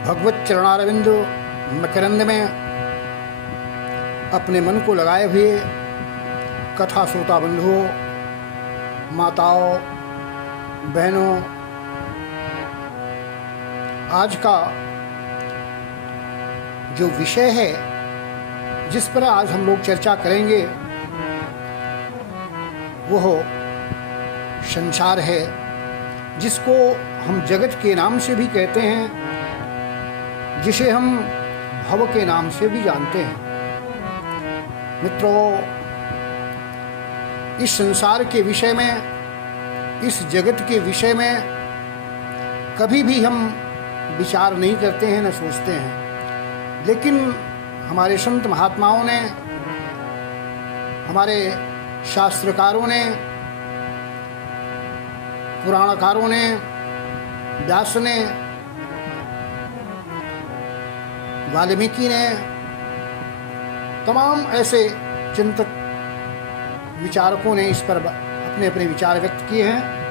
भगवत चरणारविंद मकरंद में अपने मन को लगाए हुए कथा श्रोता बंधुओं, माताओं, बहनों, आज का जो विषय है जिस पर आज हम लोग चर्चा करेंगे वो संसार है, जिसको हम जगत के नाम से भी कहते हैं, जिसे हम भव के नाम से भी जानते हैं। मित्रों, इस संसार के विषय में, इस जगत के विषय में कभी भी हम विचार नहीं करते हैं, न सोचते हैं। लेकिन हमारे संत महात्माओं ने, हमारे शास्त्रकारों ने, पुराणकारों ने, व्यास ने, वाल्मीकि ने, तमाम ऐसे चिंतक विचारकों ने इस पर अपने अपने विचार व्यक्त किए हैं।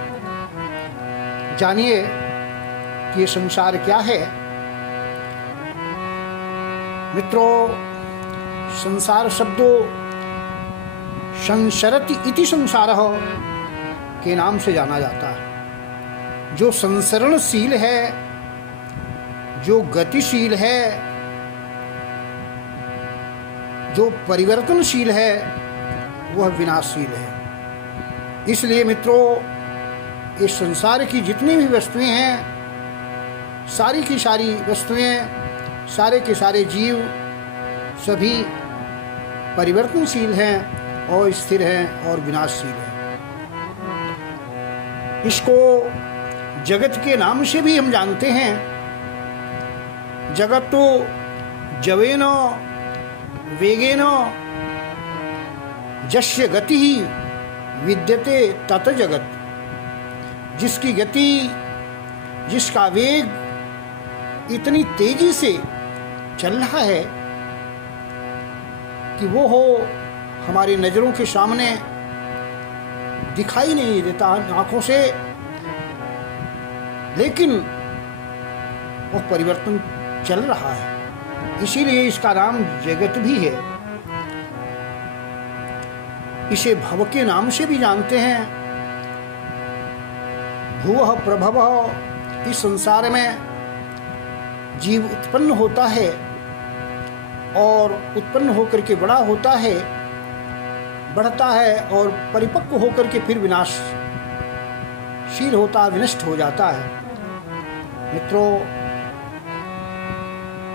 जानिए कि ये संसार क्या है। मित्रों, संसार शब्दों संसरति इति संसारः के नाम से जाना जाता है। जो संसरणशील है, जो गतिशील है, जो परिवर्तनशील है, वह विनाशशील है। इसलिए मित्रों, इस संसार की जितनी भी वस्तुएं हैं, सारी की सारी वस्तुएं, सारे के सारे जीव सभी परिवर्तनशील हैं और स्थिर हैं और विनाशशील हैं। इसको जगत के नाम से भी हम जानते हैं। जगत तो जवेन वेगेन जस्य गति ही विद्यते तत जगत। जिसकी गति, जिसका वेग इतनी तेजी से चल रहा है कि वो हमारी नजरों के सामने दिखाई नहीं देता आंखों से, लेकिन वो परिवर्तन चल रहा है। इसीलिए इसका नाम जगत भी है। इसे भव के नाम से भी जानते हैं। भुवः प्रभवः। इस संसार में जीव उत्पन्न होता है और उत्पन्न होकर के बड़ा होता है, बढ़ता है और परिपक्व होकर के फिर विनाशशील होता, विनष्ट हो जाता है। मित्रों,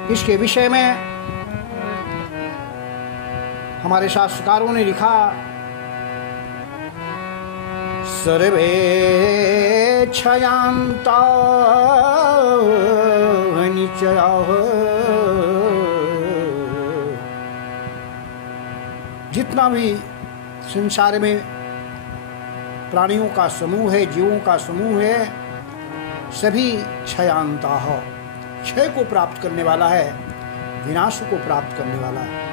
इसके विषय में हमारे शास्त्रकारों ने लिखा, सर्वे क्षयांता निचयाः। जितना भी संसार में प्राणियों का समूह है, जीवों का समूह है, सभी क्षयांताः, क्षय को प्राप्त करने वाला है, विनाश को प्राप्त करने वाला है।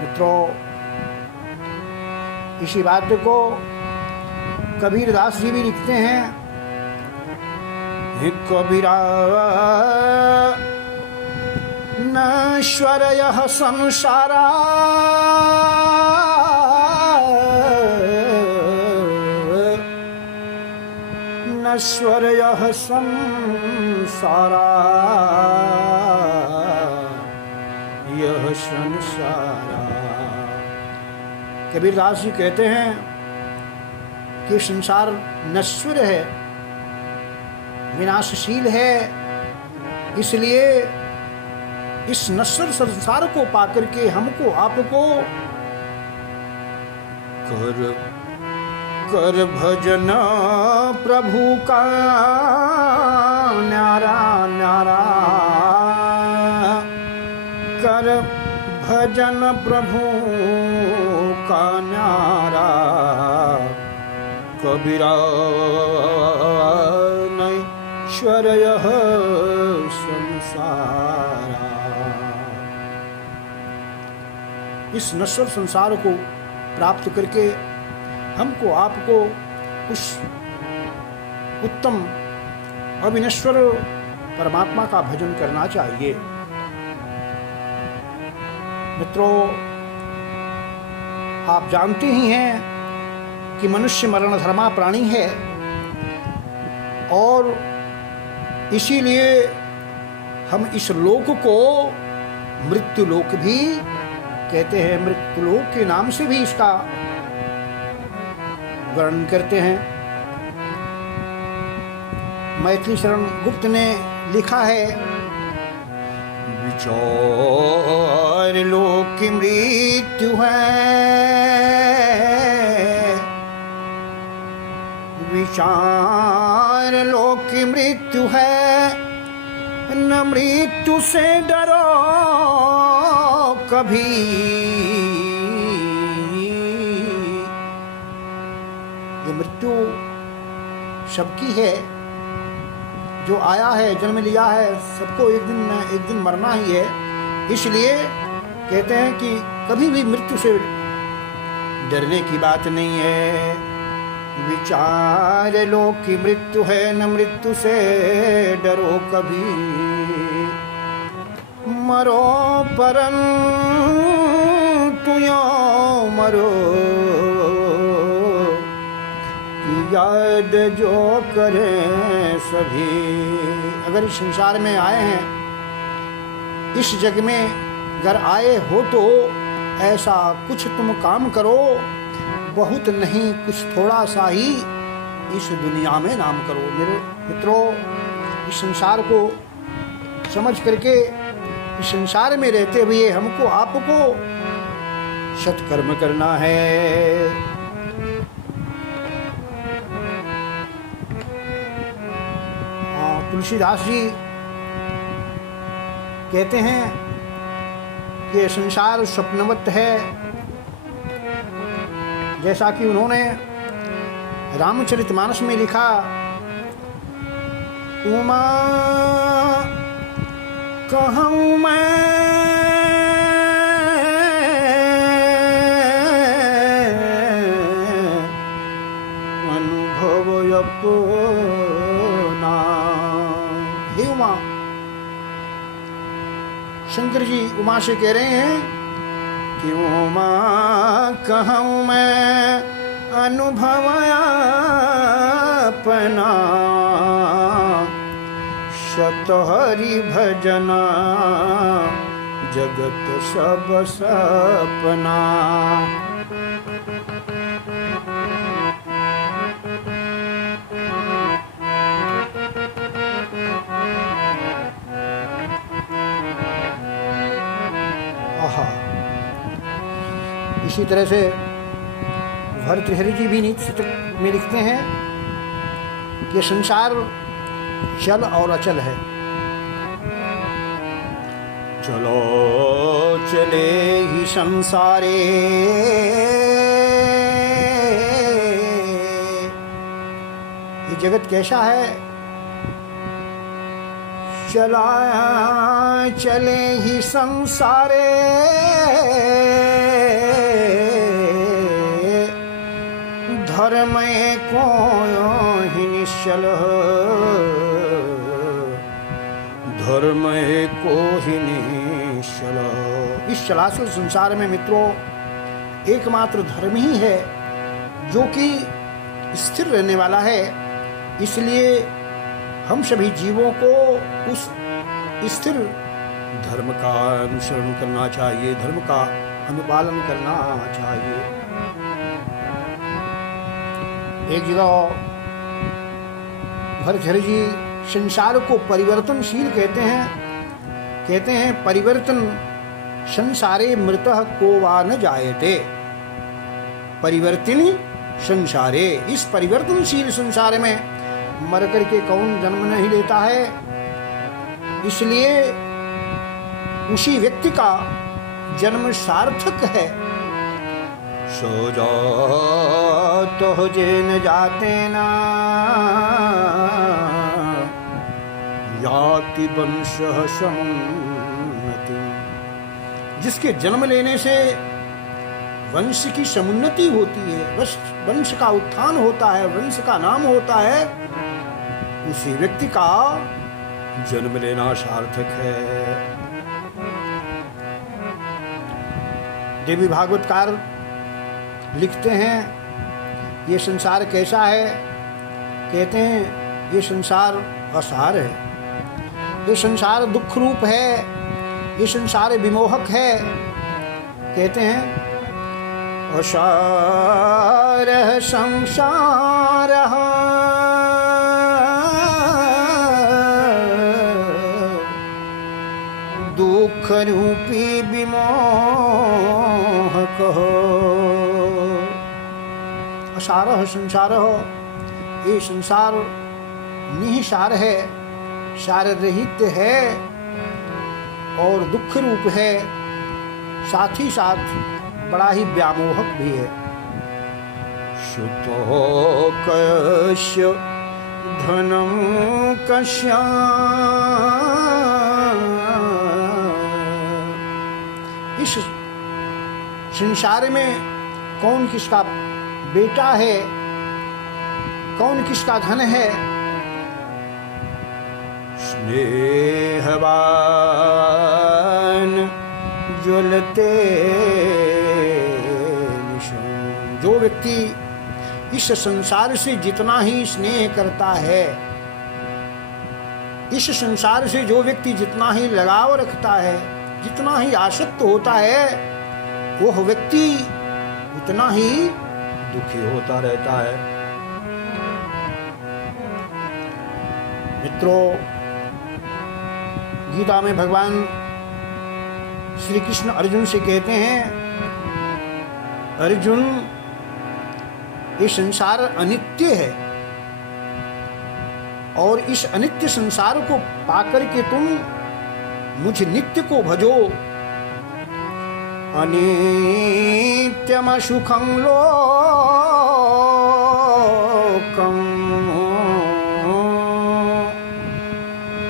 मित्रों, इसी बात को कबीरदास जी भी लिखते हैं। कबीरा नश्वरयः संसारा नश्वरयः संसारा यह संसारा। कबीरदास जी कहते हैं कि संसार नश्वर है, विनाशशील है। इसलिए इस नश्वर संसार को पाकर के हमको, आपको कर भजन प्रभु का न्यारा न्यारा। कर भजन प्रभु का न्यारा। कबीरा नैश्वर्यः संसारा। इस नश्वर संसार को प्राप्त करके हमको, आपको उस उत्तम अविनश्वर परमात्मा का भजन करना चाहिए। मित्रों, आप जानते ही हैं कि मनुष्य मरणधर्मा प्राणी है और इसीलिए हम इस लोक को मृत्यु लोक भी कहते हैं। मृत्यु लोक के नाम से भी इसका वर्णन करते हैं। मैथिली शरण गुप्त ने लिखा है, विचार लोक मृत्यु है, विचार लोक मृत्यु है, न मृत्यु से डरो कभी। ये मृत्यु सबकी है, जो आया है, जन्म लिया है, सबको एक दिन मरना ही है। इसलिए कहते हैं कि कभी भी मृत्यु से डरने की बात नहीं है। विचार लो कि मृत्यु है, न मृत्यु से डरो कभी। मरो परंतु यो मरो, याद जो करें सभी। अगर इस संसार में आए हैं, इस जग में अगर आए हो तो ऐसा कुछ तुम काम करो, बहुत नहीं कुछ थोड़ा सा ही इस दुनिया में नाम करो। मेरे मित्रों, इस संसार को समझ करके इस संसार में रहते हुए हमको आपको सत्कर्म करना है। तुलसीदास जी कहते हैं कि संसार स्वप्नवत है। जैसा कि उन्होंने रामचरितमानस में लिखा, उमा कहूँ मैं अनुभव अपना। हे उमा, शंकर जी उमा से कह रहे हैं कि उमा कहूँ मैं अनुभव अपना, शतहरि भजना जगत सब सपना। इसी तरह से भर्तृहरि जी भी नीति शतक में लिखते हैं कि संसार चल और अचल है। चलो चले ही संसारे, ये जगत कैसा है? चला चले ही संसारे, धर्म को ही निश्चल, धर्म को ही निश्चल। इस चलाचल संसार में मित्रों एकमात्र धर्म ही है जो कि स्थिर रहने वाला है। इसलिए हम सभी जीवों को उस स्थिर धर्म का अनुसरण करना चाहिए, धर्म का अनुपालन करना चाहिए। एक जगह भर्तृहरि जी संसार को परिवर्तनशील कहते हैं परिवर्तन संसारे मृतः को वा न जायते। परिवर्तनी संसारे, इस परिवर्तनशील संसार में मर करके कौन जन्म नहीं लेता है। इसलिए उसी व्यक्ति का जन्म सार्थक है। सो जातो जिन जाते ना, याति वंश समुन्नति। जिसके जन्म लेने से वंश की समुन्नति होती है, वंश का उत्थान होता है, वंश का नाम होता है, उसी व्यक्ति का जन्म लेना सार्थक है। देवी भागवतकार लिखते हैं ये संसार कैसा है। कहते हैं ये संसार असार है, ये संसार दुख रूप है, ये संसार विमोहक है। कहते हैं असार संसार दुख रूपी विमोहक असार संसार हो। ये संसार निहिसार है, सार रहित है और दुख रूप है, साथ ही साथ बड़ा ही व्यामोहक भी है। शुतोकस्य धनम कश्या इस संसार में कौन किसका बेटा है, कौन किसका धन है। स्नेहवान ज्वलते निशं। जो व्यक्ति इस संसार से जितना ही स्नेह करता है, इस संसार से जो व्यक्ति जितना ही लगाव रखता है, जितना ही आसक्त होता है, वह व्यक्ति उतना ही दुखी होता रहता है। मित्रों, गीता में भगवान श्री कृष्ण अर्जुन से कहते हैं, अर्जुन ये संसार अनित्य है और इस अनित्य संसार को पाकर के तुम मुझ नित्य को भजो। अनित्यम सुखं लोकम्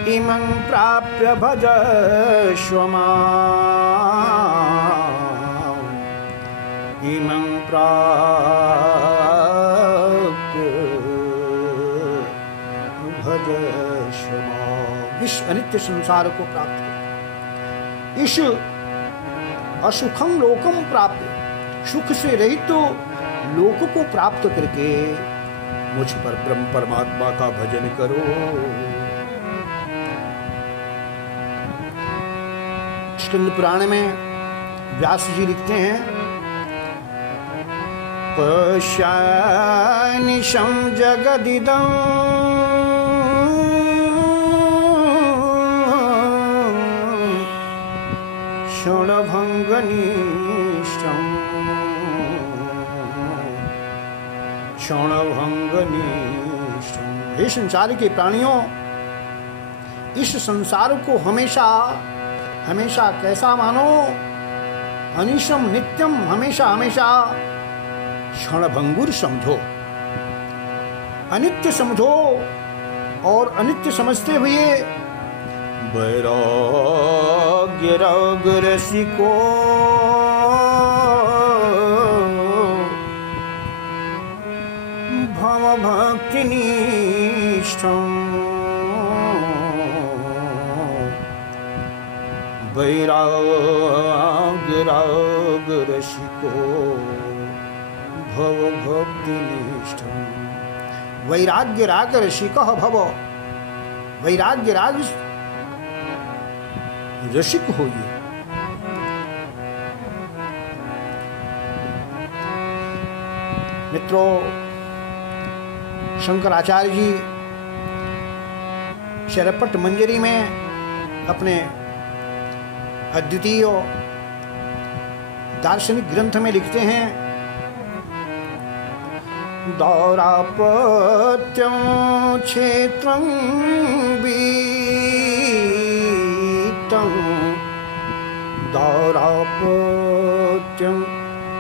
इमं प्राप्य भजस्व माम् इमं प्राप्य भजस्व माम्। इस अनित्य संसार को प्राप्त कर, इस असुखम लोकम प्राप्त, सुख से रहित तो लोक को प्राप्त करके मुझ पर ब्रह्म परमात्मा का भजन करो। स्कंद पुराण में व्यास जी लिखते हैं, पश्यानिशं जगदिदं क्षणभंगनिष्ठम्। हे संसार के प्राणियों, इस संसार को हमेशा हमेशा कैसा मानो, अनिशम नित्यम, हमेशा हमेशा क्षणभंगुर समझो, अनित्य समझो। और अनित्य समझते हुए वैराग्य राग रसिको भव भक्ति निष्ठम्। वैराग्य राग रसिको भव भक्ति निष्ठम्। वैराग्य राग रसिकः भव, वैराग्य राग रसिक होइए। मित्रों, शंकराचार्य जी शरपट मंजरी में अपने अद्वितीय दार्शनिक ग्रंथ में लिखते हैं, दौरापत्यं क्षेत्रं वीतं, दौरापत्यं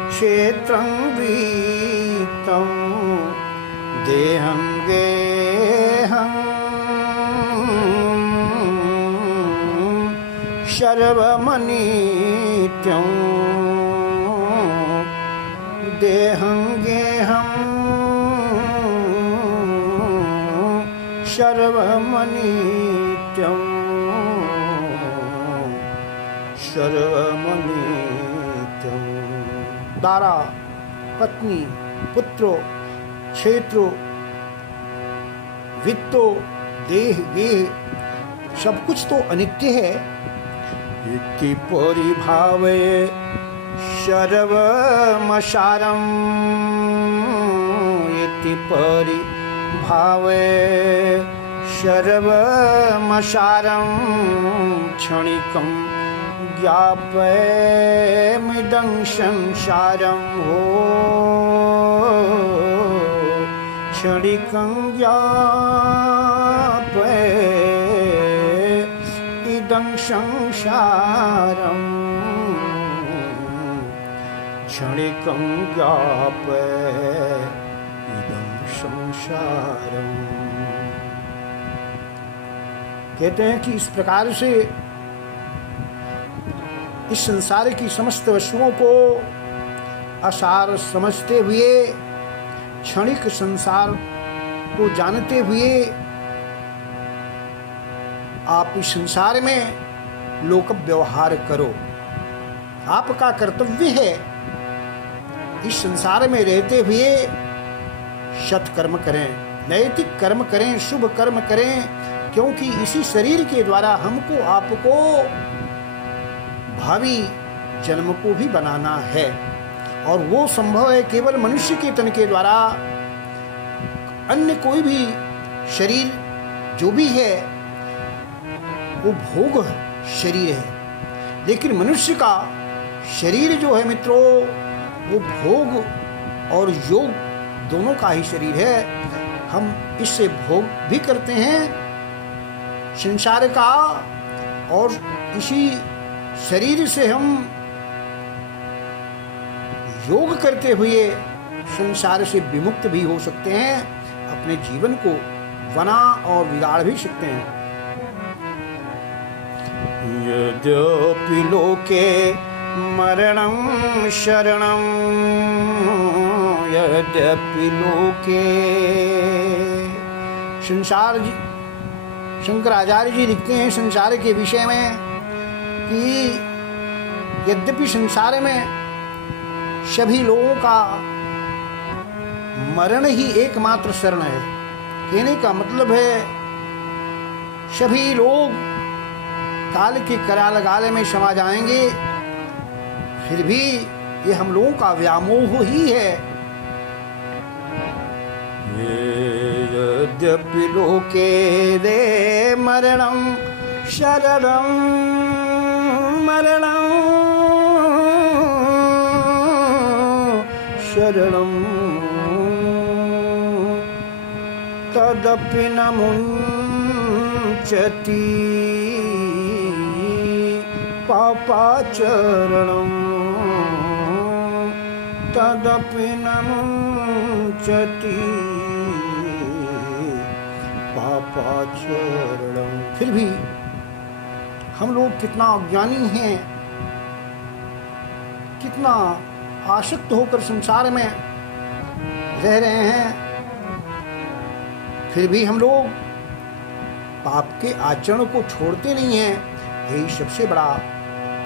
क्षेत्रं वीतं, देहं गेहं सर्वमनित्यं, देहं गेहं सर्वमनित्यं सर्वमनित्यं। दारा, पत्नी, पुत्रो, क्षेत्रो, वित्तो, देह, गेह सब कुछ तो अनित्य है। इति परिभावे सर्वमसारम्, इति परिभावे सर्वमसारम्, क्षणिकं ज्ञापयेमिदं संसारं। हो क्षणिकं ज्ञापयेमिदं संसारम्, क्षणिकं ज्ञापयेमिदं संसारम्। कहते हैं कि इस प्रकार से इस संसार की समस्त वस्तुओं को असार समझते हुए, क्षणिक संसार को जानते हुए आप इस संसार में लोक व्यवहार करो। आपका कर्तव्य है इस संसार में रहते हुए सत्कर्म करें, नैतिक कर्म करें, शुभ कर्म करें, क्योंकि इसी शरीर के द्वारा हमको आपको भावी जन्म को भी बनाना है। और वो संभव है केवल मनुष्य के तन के द्वारा। अन्य कोई भी शरीर जो भी है वो भोग शरीर है, लेकिन मनुष्य का शरीर जो है मित्रों वो भोग और योग दोनों का ही शरीर है। हम इससे भोग भी करते हैं संसार का, और इसी शरीर से हम योग करते हुए संसार से विमुक्त भी हो सकते हैं, अपने जीवन को बना और बिगाड़ भी सकते हैं। यद्यपि लोके मरणं शरणं, यद्यपि लोके। संसार जी, शंकराचार्य जी लिखते हैं संसार के विषय में कि यद्यपि संसार में सभी लोगों का मरण ही एकमात्र शरण है। कहने का मतलब है सभी लोग काल के कराल गाल में समा जाएंगे, फिर भी ये हम लोगों का व्यामोह ही है। यद्यपि लोके रे मरणं शरणं, मरणं शरणं, तदपि न मुञ्चति पापाचरणं, तदपि न मुञ्चति पापाचरणं। फिर भी हम लोग कितना अज्ञानी हैं, कितना आसक्त होकर संसार में रह रहे हैं, फिर भी हम लोग पाप के आचरण को छोड़ते नहीं हैं। यही सबसे बड़ा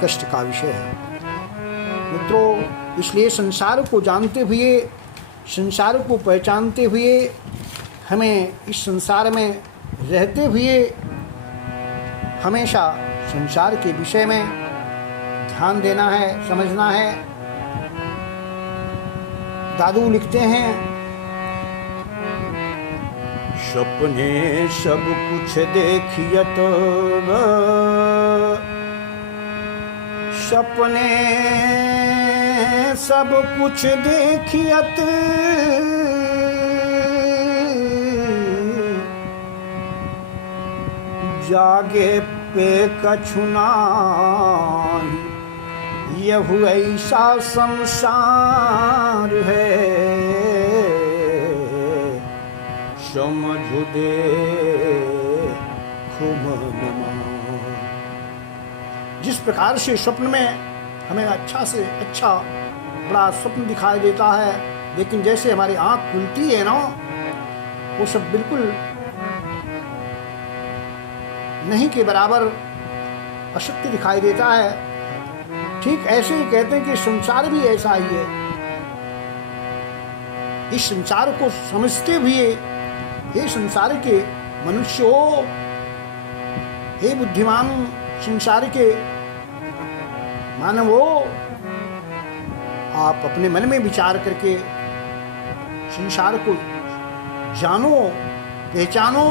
कष्ट का विषय है मित्रों। इसलिए संसार को जानते हुए, संसार को पहचानते हुए हमें इस संसार में रहते हुए हमेशा संसार के विषय में ध्यान देना है, समझना है। दादू लिखते हैं सपने सब कुछ देखियत, सपने सब कुछ देखियत, जागे पे कछु नाही, यह ऐसा संसार है, समझ दे जिस प्रकार से स्वप्न में हमें अच्छा से अच्छा बड़ा स्वप्न दिखाई देता है, लेकिन जैसे हमारी आँख खुलती है ना, वो सब बिल्कुल नहीं के बराबर असत्य दिखाई देता है, ठीक ऐसे ही कहते हैं कि संसार भी ऐसा ही है। इस संसार को समझते हुए हे संसार के मनुष्यों, हे बुद्धिमान संसार के मानवों, आप अपने मन में विचार करके संसार को जानो, पहचानो,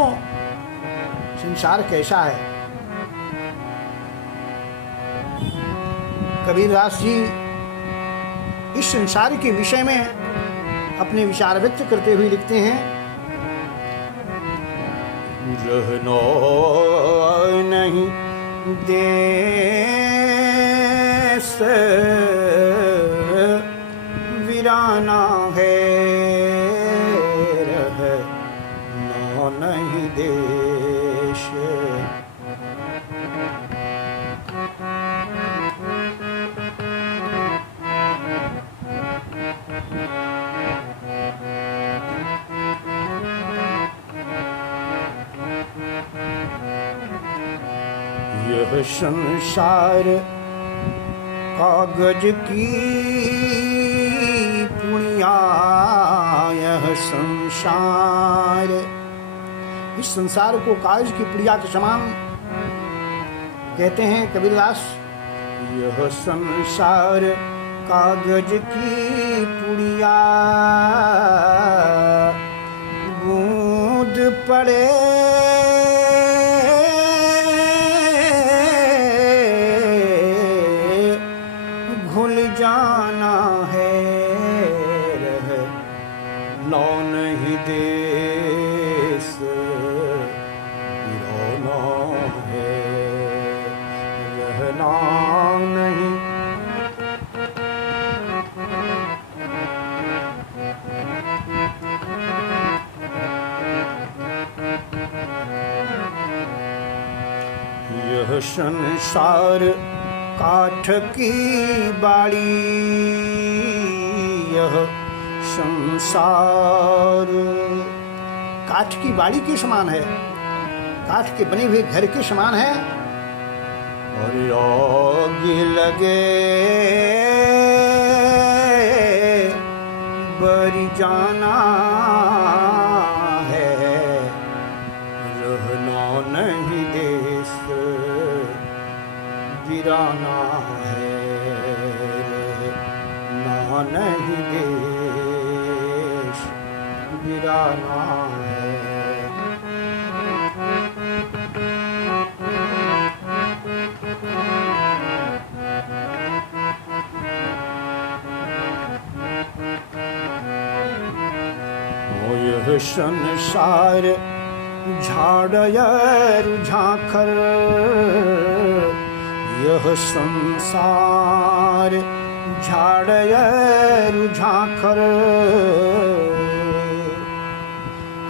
संसार कैसा है। कबीरदास जी इस संसार के विषय में अपने विचार व्यक्त करते हुए लिखते हैं, रहना नहीं देश वीराना है, रहना नहीं देश। यह संसार कागज की पुड़िया, यह संसार, इस संसार को कागज की पुड़िया के समान कहते हैं कबीरदास। यह संसार कागज की पुड़िया, बूंद पड़े घुल जाना है, रहना नहीं देश वीराना है, रहना नहीं। यह संसार काठ की बाड़ी, यह संसार काठ की बाड़ी के समान है, काठ के बने हुए घर के समान है। और आग लगे बरी जाना है, रहना नहीं देश वीराना है, रहना नहीं देश वीराना है। यह संसार झाड़ झांखर, यह संसार झाड़ झांखर,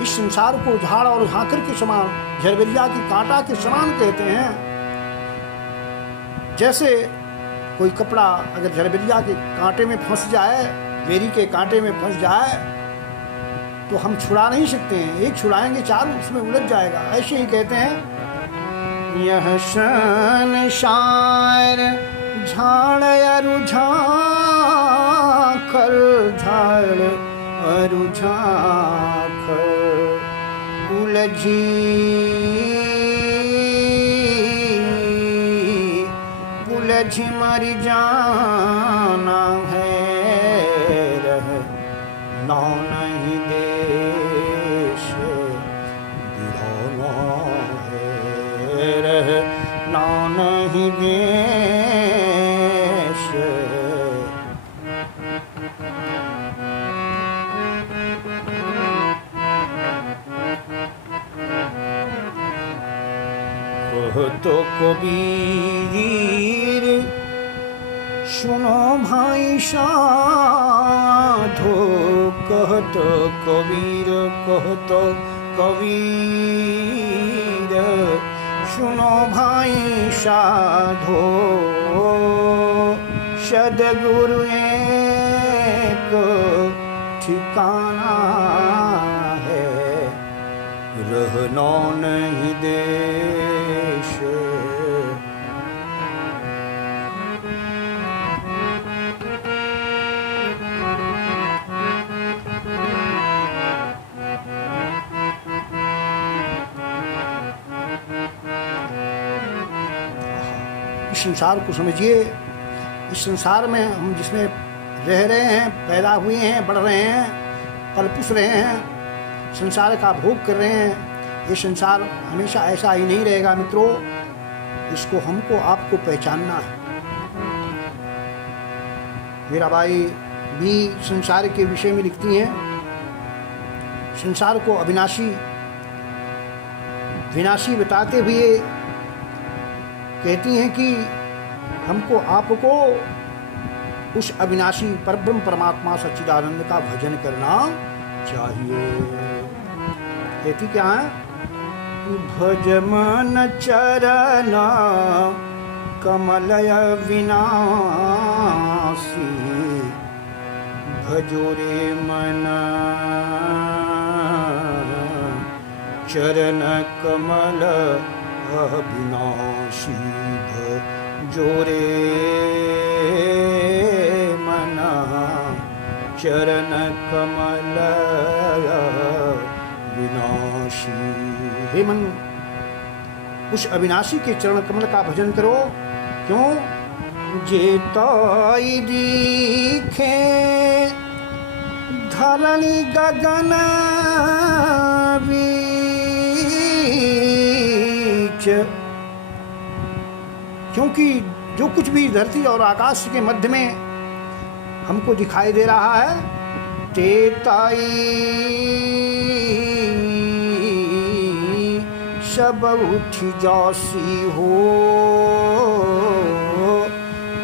इस संसार को झाड़ और झांखर के समान, झरबरिया की कांटा के समान कहते हैं। जैसे कोई कपड़ा अगर झरबरिया के कांटे में फंस जाए, बेरी के कांटे में फंस जाए, तो हम छुड़ा नहीं सकते हैं, एक छुड़ाएंगे चार उसमें उलझ जाएगा। ऐसे ही कहते हैं, यह संसार झाड़ अरु झांखर, झाड़ अरु झांखर, उलझी उलझ मर जाना है, रहना नहीं देश वीराना है, रहना नहीं देश। तो कबीर सुनो भाई साधो, कहतो कबीर कहतो कबीर, सुनो भाई साधो, सद्गुरु एक ठिकाना है, रहना नहीं देश इस संसार को समझिए। इस संसार में हम जिसमें रह रहे हैं, पैदा हुए हैं, बढ़ रहे हैं, पल पुस रहे हैं, संसार का भोग कर रहे हैं, ये संसार हमेशा ऐसा ही नहीं रहेगा मित्रों। इसको हमको आपको पहचानना है। मीराबाई भी संसार के विषय में लिखती हैं, संसार को अविनाशी विनाशी बताते हुए कहती हैं कि हमको आपको उस अविनाशी परब्रह्म परमात्मा सच्चिदानंद का भजन करना चाहिए। कहती क्या है? भज मन चरण कमलय विनाशी, भजो रे मन चरण कमल अविनाशी, भजो रे मन चरण कमल विनाशी। हे मन, उस अविनाशी के चरण कमल का भजन करो। क्यों? जेताई दिखे धरणी गगन बीच, क्योंकि जो कुछ भी धरती और आकाश के मध्य में हमको दिखाई दे रहा है, तेताई सब उठी जासी हो,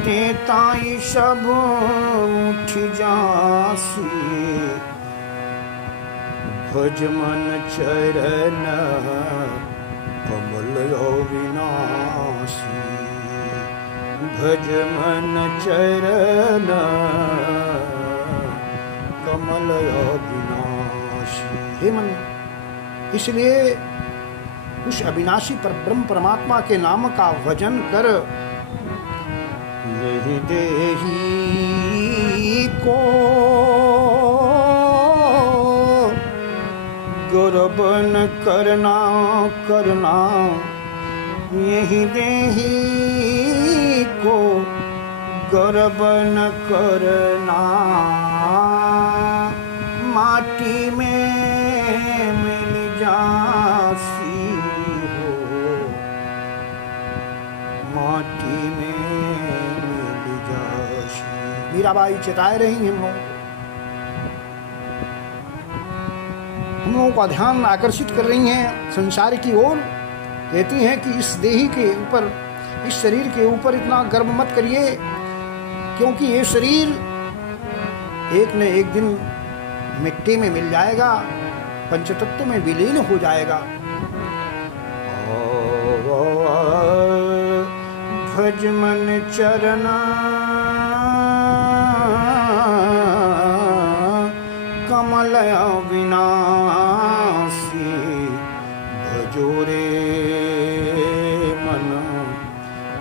तेताई सब उठी जासी, भज मन चरण कमल अविनाशी, भज मन चरण कमल अविनाशी। हे मन, इसलिए उस अविनाशी पर ब्रह्म परमात्मा के नाम का भजन कर। यही देही को गुरबन करना करना, यही देही को गुरबन करना, माटी में मिल जासी हो, माटी में मिल जासी। मीराबाई चेताए रही हम लोगों का ध्यान आकर्षित कर रही हैं संसार की ओर। कहती हैं कि इस देही के ऊपर, इस शरीर के ऊपर इतना गर्व मत करिए, क्योंकि ये शरीर एक न एक दिन मिट्टी में मिल जाएगा, पंचतत्व में विलीन हो जाएगा। भज मन चरण कमल अविनाशी, भजो रे मन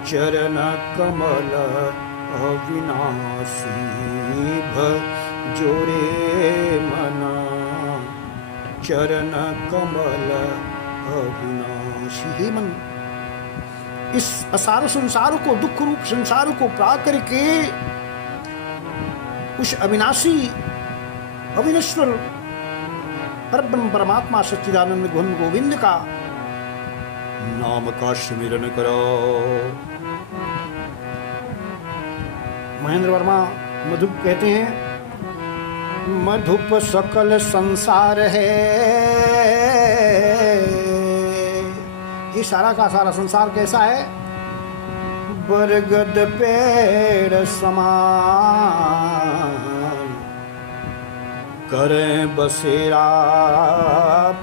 चरण कमल अविनाशी, भजो रे मन चरण कमल अविनाशी। हे मन, इस असार संसार को, दुख रूप संसार को प्राग करके उस अविनाशी अविनश्वर परब्रह्म परमात्मा सच्चिदानंद घन गोविंद का नाम का स्मरण करो। महेंद्र वर्मा मधुप कहते हैं, मधुप सकल संसार है, ये सारा का सारा संसार कैसा है? बरगद पेड़ समान, करें बसेरा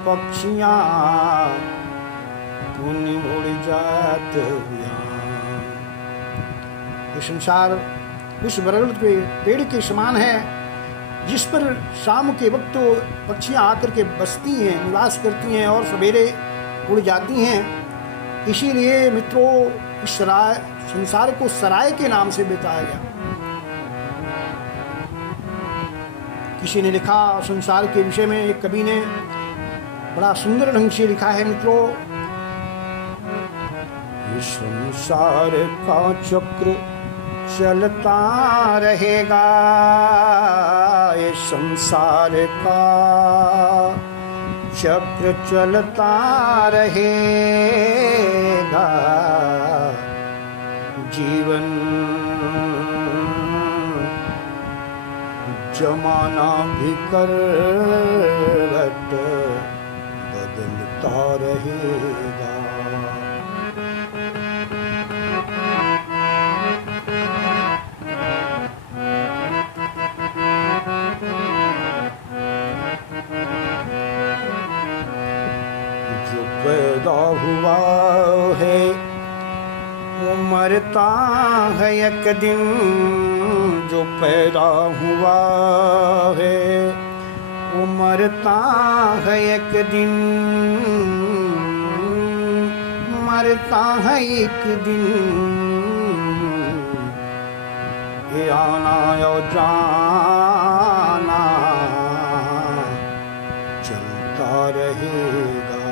पक्षियां, पुण्य उड़ जात हुआ। ये संसार उस बरगद के पेड़ के समान है, जिस पर शाम के वक्त तो पक्षियां आकर के बसती हैं, निवास करती हैं और सवेरे उड़ जाती हैं। इसीलिए मित्रों, इस संसार को सराय के नाम से बताया गया। किसी ने लिखा संसार के विषय में, एक कवि ने बड़ा सुंदर ढंग से लिखा है मित्रों, ये संसार का चक्र चलता रहेगा, ये संसार का चक्र चलता रहेगा। जीवन जमाना भी करवट बदलता रहेगा। जो पैदा हुआ है वो मरता है एक दिन, जो पैदा हुआ है वो मरता है एक दिन, मरता है एक दिन। ये आना और जाना चलता रहेगा,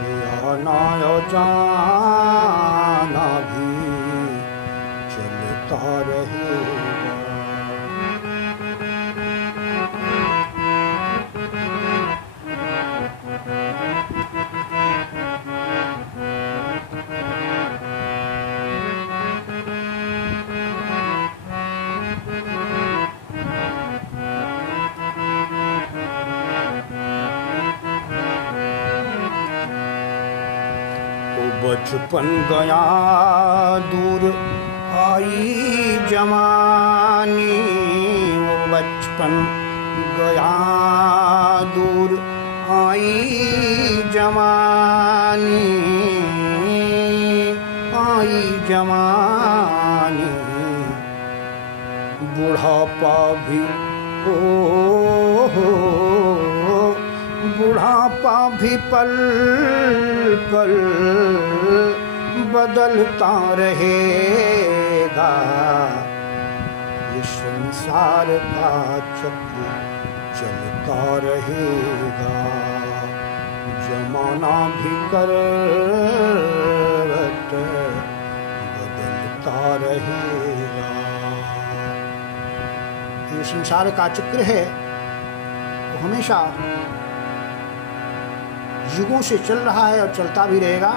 ये आना और जाना भी चलता रहेगा। बचपन गया दूर आई जवानी, वो बचपन गया दूर आई जवानी, आई जवानी। बुढ़ापा भी बुढ़ापा भी पल पल बदलता रहेगा। ये संसार का चक्र चलता रहेगा, जमाना भी करवट बदलता रहेगा। ये संसार का चक्र है वो हमेशा युगों से चल रहा है और चलता भी रहेगा।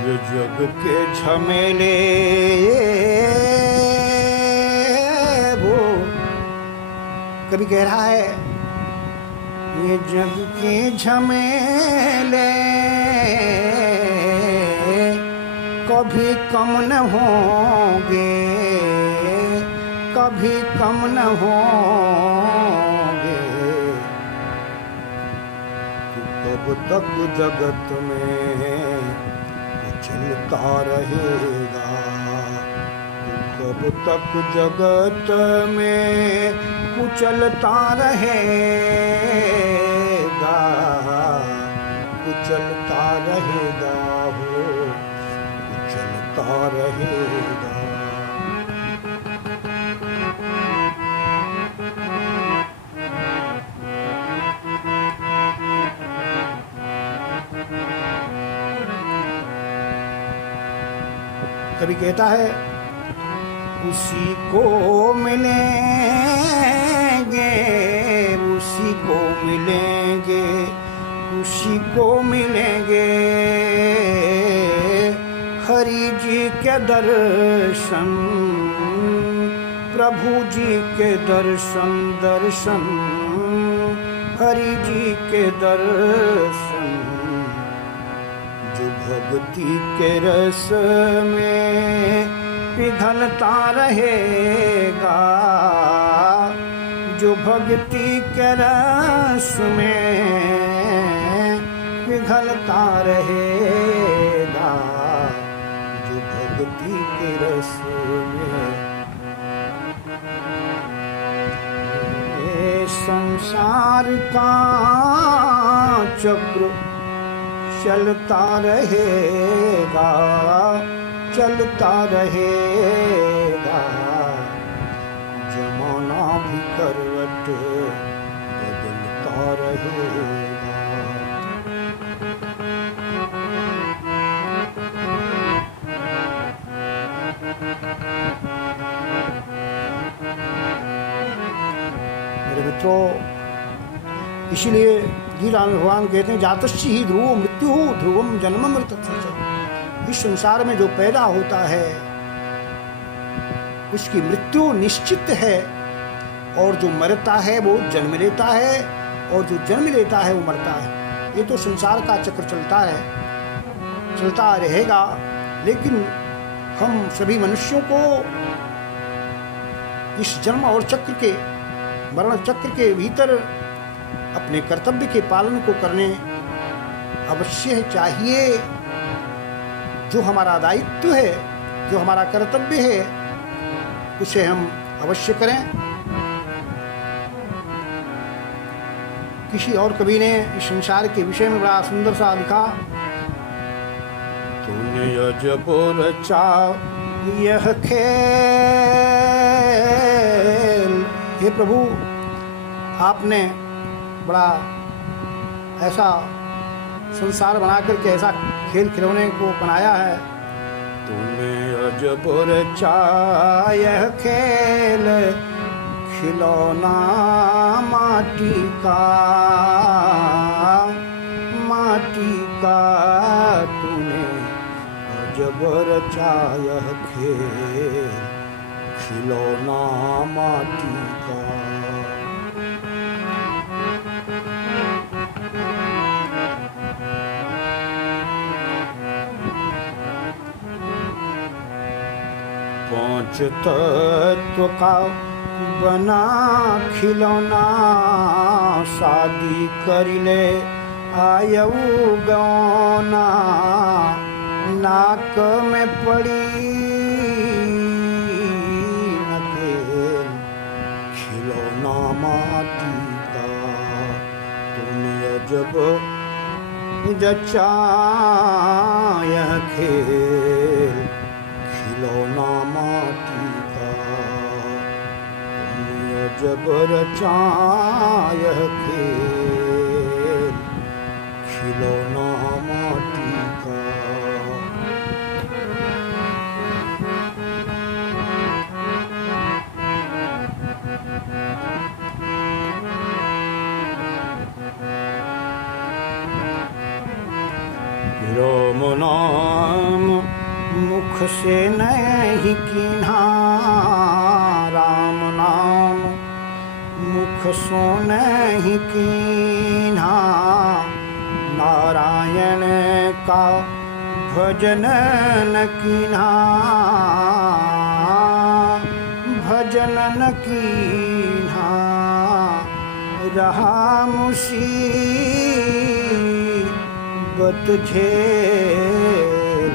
ये जग के झमेले वो कभी कह रहा है, ये जग के झमेले कभी कम न होंगे, कभी कम न होंगे। कब तक जगत में चलता रहेगा, कब तक जगत में कुचलता रहेगा, कुचलता रहेगा, हो कुचलता रहेगा। कभी कहता है उसी को मिलेंगे, उसी को मिलेंगे, उसी को मिलेंगे। हरि जी के दर्शन, प्रभु जी के दर्शन, दर्शन हरि जी के दर्शन। जो भक्ति के रस में पिघलता रहेगा, जो भक्ति के रस में पिघलता रहेगा, जो भक्ति के रस में। ये संसार का चक्र चलता रहेगा, चलता रहेगा। जमाना भी करवट बदलता रहेगा। मित्रों, इसीलिए गीता में भगवान कहते हैं जातस्य ही ध्रुवो मृत्यु ध्रुवम जन्ममृत। इस संसार में जो पैदा होता है उसकी मृत्यु निश्चित है, और जो मरता है वो जन्म लेता है, और जो जन्म लेता है वो मरता है। ये तो संसार का चक्र चलता रहेगा। लेकिन हम सभी मनुष्यों को इस जन्म और चक्र के, मरण चक्र के भीतर अपने कर्तव्य के पालन को करने अवश्य चाहिए। जो हमारा दायित्व है, जो हमारा कर्तव्य है, उसे हम अवश्य करें। किसी और कवि ने इस संसार के विषय में बड़ा सुंदर सा लिखा, तूने अजब रचा यह खेल। हे प्रभु, आपने बड़ा ऐसा संसार बना करके ऐसा खेल खिलौने को बनाया है। तूने अजब रचा यह खेल खिलौना माटी का तूने अजब रचा यह खेल खिलौना माटी का। पांच तत्व का बना खिलौना, शादी कर ले आयऊ गौना, नाक में पड़ी नकेल खिलौना माटी का। तूने अजब जचा यह खेल खिलौना माटी का। तूने अजब रचा यह खेल खिलौना माटी का। राम नाम मुख से नहीं कीन्हा, राम नाम मुख सो नहीं कीन्हा, नारायण का भजन न कीन्हा, भजन न कीन्हा, रहा मुसीबत झेल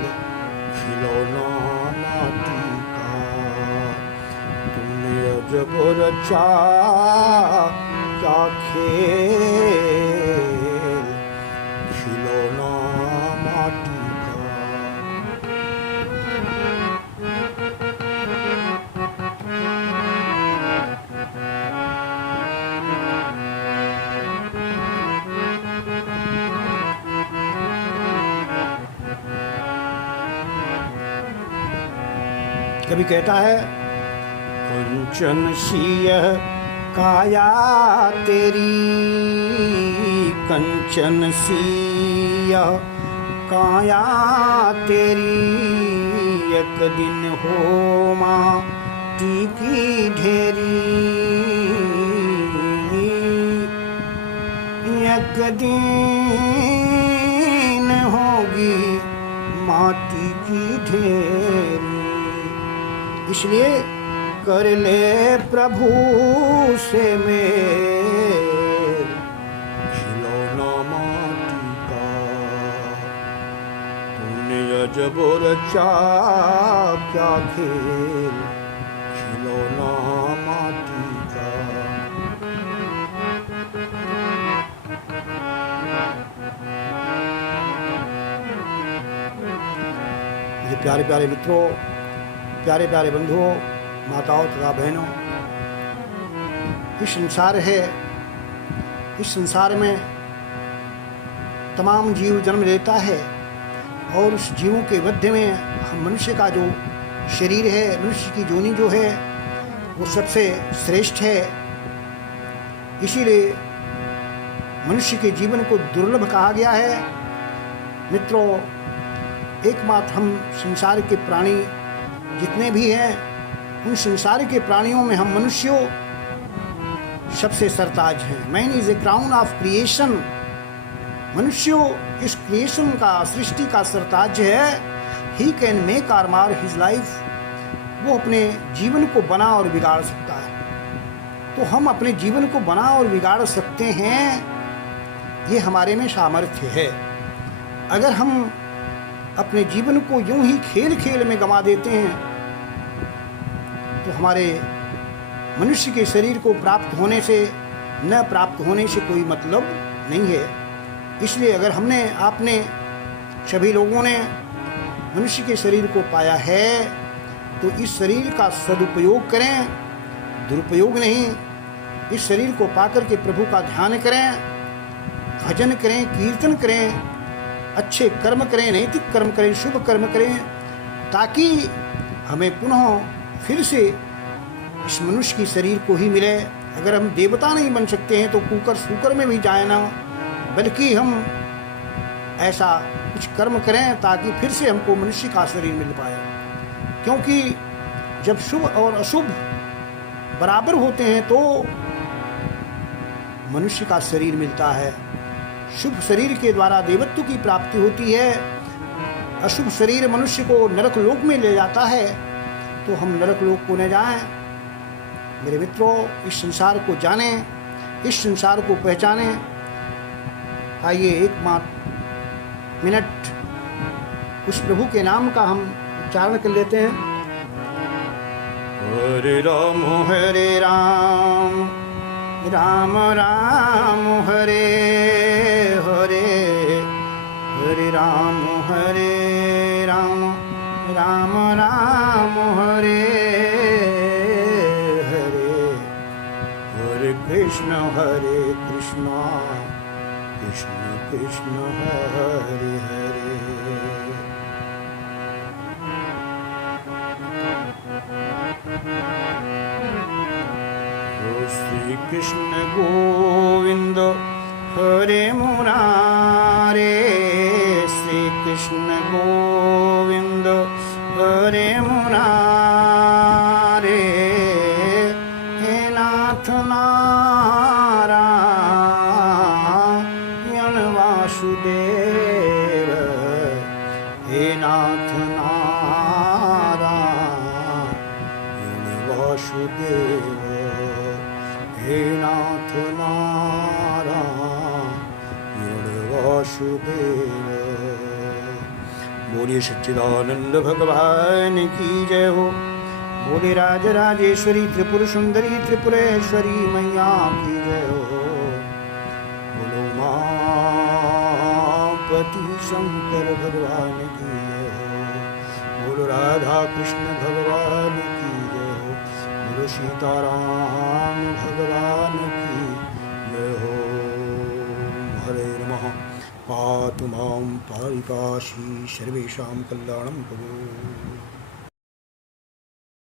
खिलौना माटी का। तुमने अजब रचा क्या खेल खिलौना माटी का। कभी कहता है कंचन सिय काया तेरी, कंचन सिय काया तेरी, एक दिन हो माटी की ढेरी, एक दिन होगी माटी की ढेरी। इसलिए कर ले प्रभु से मेल खिलौना माटी का। तूने अजब रचा क्या खेल खिलौना माटी का। मेरे प्यारे प्यारे मित्रों, प्यारे प्यारे बंधुओं, माताओं तथा बहनों, इस संसार है, इस संसार में तमाम जीव जन्म लेता है, और उस जीवों के मध्य में हम मनुष्य का जो शरीर है, मनुष्य की जोनी जो है वो सबसे श्रेष्ठ है। इसीलिए मनुष्य के जीवन को दुर्लभ कहा गया है। मित्रों, एकमात्र हम संसार के प्राणी जितने भी हैं, उन संसार के प्राणियों में हम मनुष्यों सबसे सरताज हैं। Man is a crown of creation. मनुष्यों इस क्रिएशन का, सृष्टि का सरताज है। ही कैन मेक और मार हिज लाइफ। वो अपने जीवन को बना और बिगाड़ सकता है। तो हम अपने जीवन को बना और बिगाड़ सकते हैं, ये हमारे में सामर्थ्य है। अगर हम अपने जीवन को यूं ही खेल खेल में गंवा देते हैं तो हमारे मनुष्य के शरीर को प्राप्त होने से, न प्राप्त होने से कोई मतलब नहीं है। इसलिए अगर आपने सभी लोगों ने मनुष्य के शरीर को पाया है तो इस शरीर का सदुपयोग करें, दुरुपयोग नहीं। इस शरीर को पाकर के प्रभु का ध्यान करें, भजन करें, कीर्तन करें, अच्छे कर्म करें, नैतिक कर्म करें, शुभ कर्म करें, ताकि हमें पुनः फिर से इस मनुष्य की शरीर को ही मिले। अगर हम देवता नहीं बन सकते हैं तो कुकर सूकर में भी जाए ना, बल्कि हम ऐसा कुछ कर्म करें ताकि फिर से हमको मनुष्य का शरीर मिल पाए। क्योंकि जब शुभ और अशुभ बराबर होते हैं तो मनुष्य का शरीर मिलता है। शुभ शरीर के द्वारा देवत्व की प्राप्ति होती है। अशुभ शरीर मनुष्य को नरक लोक में ले जाता है। तो हम नरक लोक को न जाएं। मेरे मित्रों, इस संसार को जानें, इस संसार को पहचानें। आइए एक मिनट उस प्रभु के नाम का हम उच्चारण कर लेते हैं। हरे राम राम राम हरे हरे, हरे राम राम राम हरे हरे, हरे कृष्ण कृष्ण कृष्ण हरे हरे। श्री कृष्ण गोविंद हरे मुरारे, श्री कृष्ण गोविंद हरे मुरारे, हे नाथ नारायण वासुदेव, हे नाथ नारायण वासुदेव, हे नाथ नारायण वासुदेव। बोलिए सच्चिदानंद भगवान की जय हो। बोले राजराजेश्वरी त्रिपुर सुंदरी त्रिपुरेश्वरी मैया की जय हो। बोलो मापति शंकर भगवान की जय हो। बोलो राधा कृष्ण भगवान की जय हो। बोलो सीताराम भगवान की जय हो। हरे नमः। पातु मां पारिकाशी सर्वेषां कल्याणं कुरु।